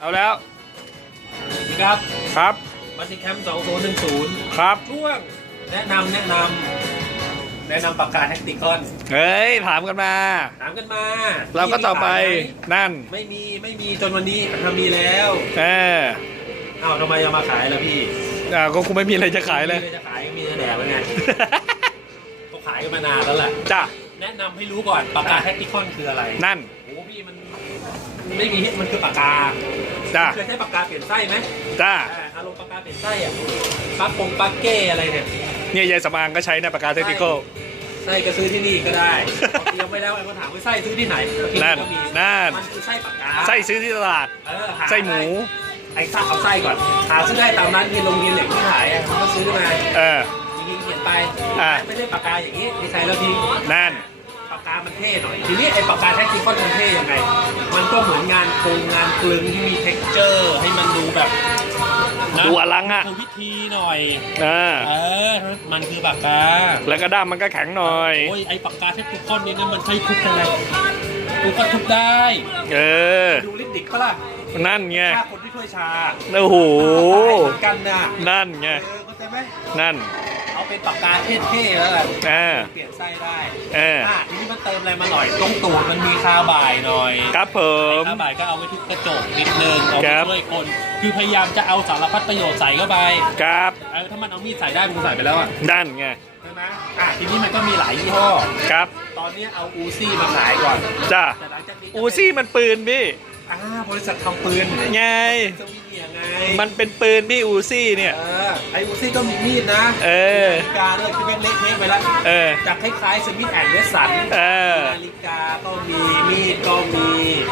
เอาแล้วครับครับบัติแคมป์2010 ครับช่วงแนะนำแนะนำแนะนำปากกาแท็กติคอน เฮ้ย ถามกันมา ถามกันมาเราก็ต่อไปนั่น ไม่มีไม่มีจนวันนี้ทำมีแล้วเอออ้าวทำไมจะมาขายล่ะพี่อ่าก็คงไม่มีอะไรจะขายเลย มีอะไรจะขายก็มีแต่แดกแล้วไงเขาขายกันมานานแล้วแหละจ้ะแนะนำให้รู้ก่อนปากกาแท็กติคอนคืออะไรนั่นโอ้พี่มันมันไม่มีฮิตมันคือปากกาจ้ะเคยใช้ปากกาเปลี่ยนไส้ไหมจ้ะอ่าอารมณ์ปากกาเปลี่ยนไส้อะปากกงปากเก้อะไรเนี่ยเนี่ยยายสำอางก็ใช้นะปากกาเทคนิคอลไส้ก็ซื้อที่นี่ก็ได้พอเตรียมไว้แล้วไอ้คนถามว่าไส้ซื้อที่ไหนที่นั่นก็มีนั่นมันคือไส้ปากกาไส้ซื้อที่ตลาดเออาไส้หมูไอ้ไส้เอาไส้ก่อนหาซื้อได้ตามร้านเย็นโรงเรียนเหล็กที่ขายอะมันก็ซื้อมาเออจริงๆเขียนไปอ่าไม่ใช่ปากกาอย่างนี้ไม่ใช่แล้วทิ้งนั่นปากกามันเท่หน่อย ทีนี้ไอ้ปากกาแท็กซี่คอนมันเท่ยังไง มันก็เหมือนงานโครงงานกลึงที่มีเท็กเจอร์ ให้มันดูแบบนะดูอลังอะคือวิธีหน่อยอ่าเออ มันคือปากกา แล้วก็ด้ามมันก็แข็งหน่อย โอ้ยไอ้ปากกาแท็กซี่คอนนี่นะมันใช้ทุบได้ไหมทุบก็ทุบได้ เออ ดูลิปดิกปะล่ะนั่นไงฆ่าคนที่ถ้วยชา โอ้โหเหมือนกันน่ะ นั่นไงเออเข้าใจไหมนั่น เอาเป็นปากกาเท่ๆแล้วกันเออ เปลี่ยนไส้ได้เอออะทีนี้มันเติมอะไรมาหน่อยตรงตูดมันมีคาบ่ายหน่อยครับผมไอ้คาบ่ายก็เอาไว้ทุกกระจกนิดนึงเอาคไว้รับ ช่วยคน คือพยายามจะเอาสารพัดประโยชน์ใส่เข้าไปครับเออถ้ามันเอามีดใส่ได้มันก็ใส่ไปแล้วอะนั่นไงใช่ไหมอะทีนี้มันก็มีหลายยี่ห้อ ครับตอนนี้เอาอูซี่มาขายก่อนจ้ะแต่หลังจากนี้ก็อูซี่มันปืนพี่ อ่าบริษัททำปืนไง สวีเนียไงมันเป็นปืนพี่อูซี่เนี่ย เออไออูซี่ก็มีมีดนะเออ นาฬิกาด้วยคือเป็นเล็กเทคไปแล้วเออ จากคล้ายๆสมิธแอนด์เวสสันเออ นาฬิกาก็มีมีดก็มี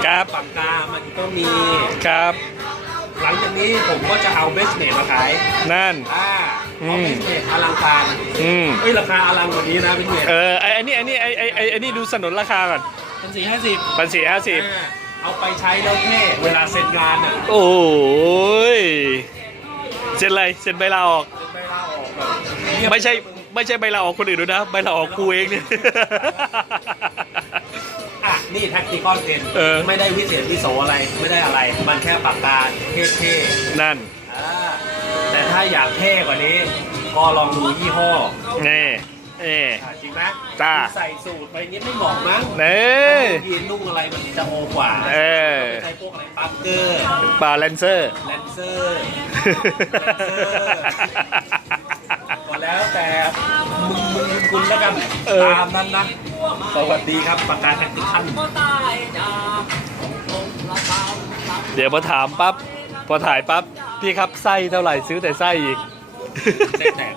ครับ ปากกามันก็มี ครับ หลังจากนี้ผมก็จะเอาเบสเนตมาขายนั่น อ่าอืเอามเบสเนตอลังการอืม เอ้ยราคาอลังกว่านี้นะเบสเนตเออไออันนี้อันนี้ไอไอไอไอันนี้ดูสนนราคาก่อนพันสี่ห้าสิบ พันสี่ห้าสิบ เอาไปใช้แล้วเท่เวลาเซ็นงานอะโอ้ยเซ็นอะไรเซ็นใบลาออกไม่ลาออกแบบเงียบไม่ใช่ไม่ใช่ใบลาออกคนอื่นด้วยนะใบลาออกกูเองเนี่ย อะนี่แท็กติคอนเอ็นเออ ไม่ได้วิเศษวิโสอะไรไม่ได้อะไร มันแค่ปากกาเท่ๆนั่นอ่าแต่ถ้าอยากเท่กว่านี้ ก็ลองดูยี่ห้อนี่ เอ่อ่าจริงไหมจ้า ใส่สูตรไปนี้ไม่เหมาะมั้งเน่ยีนนุ่งอะไรมันจะโอกว่าเออ ใช้พวกอะไรปักเกอร์บาแลนเซอร์ แลนเซอร์ก็แล้วแต่มึงมึงคุณแล้วกันเออ ตามนั้นนะสวัสดีครับปากกาแท็กติคันเดี๋ยวพอถามปั๊บ พอถ่ายปั๊บ พี่ครับไส้เท่าไหร่ซื้อแต่ไส้อีกแตก